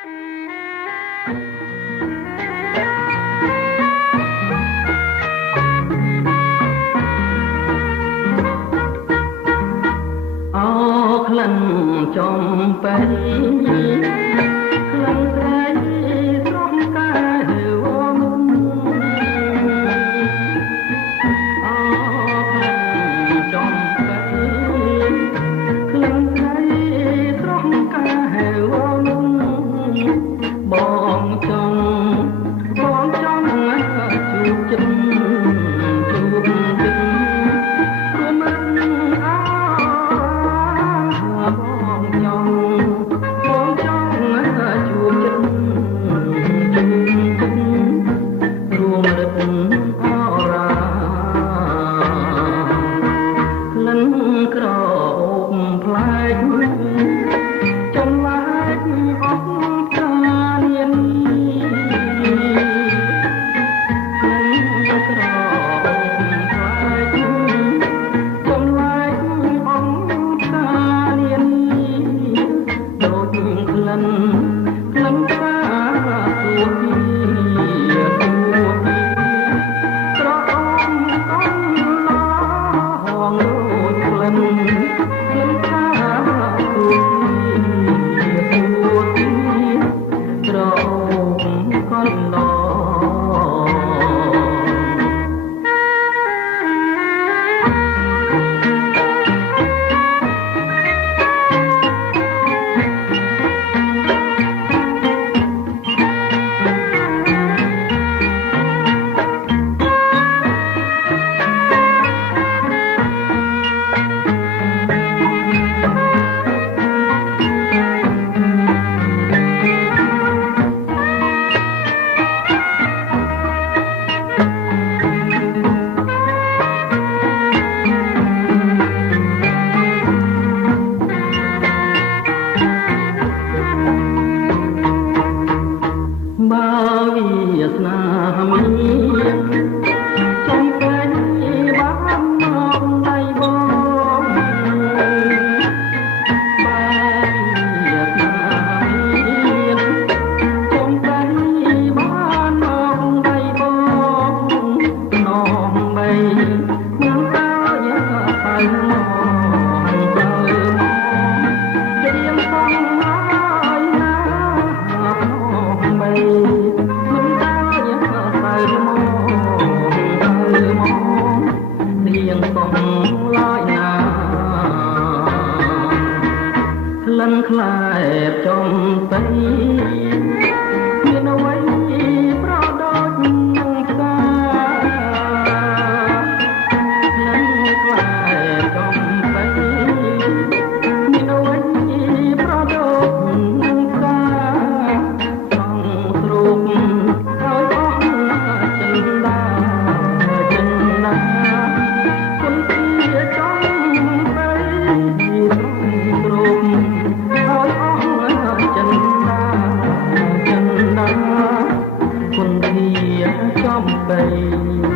ក្លិនចំបៃក្លិនស្រីស្រស់កាយវមុំអក្លិនចំបៃក្លិនស្រីស្រស់កាយវមុំបងចង់ជួបចិត្តជួបចិត្តព្រមក្រអូបផ្លែកចំឡាយអស់កានានីក្រអូបផ្លែកចំឡាយអស់កានានីដូចក្លិនកាទួទីក្រអូបអស់ហងដូចក្លិនស្នាមីចំពេញបានមកដៃបងបានស្នាមីចំពេញបានមកដៃបងនំបីនឹងតើយកទៅមកទៅមកជាងផងហើយណានំបីទៀងកំឡើយណាក្លិនខ្លែបចំបៃមានអ្វីប្រដូចនឹងផ្កាក្លិនខ្លែបចំបៃមានអ្វីប្រដូចនឹងផ្កាចង់ស្រូបហើយអស់ចិនដាចំបៃ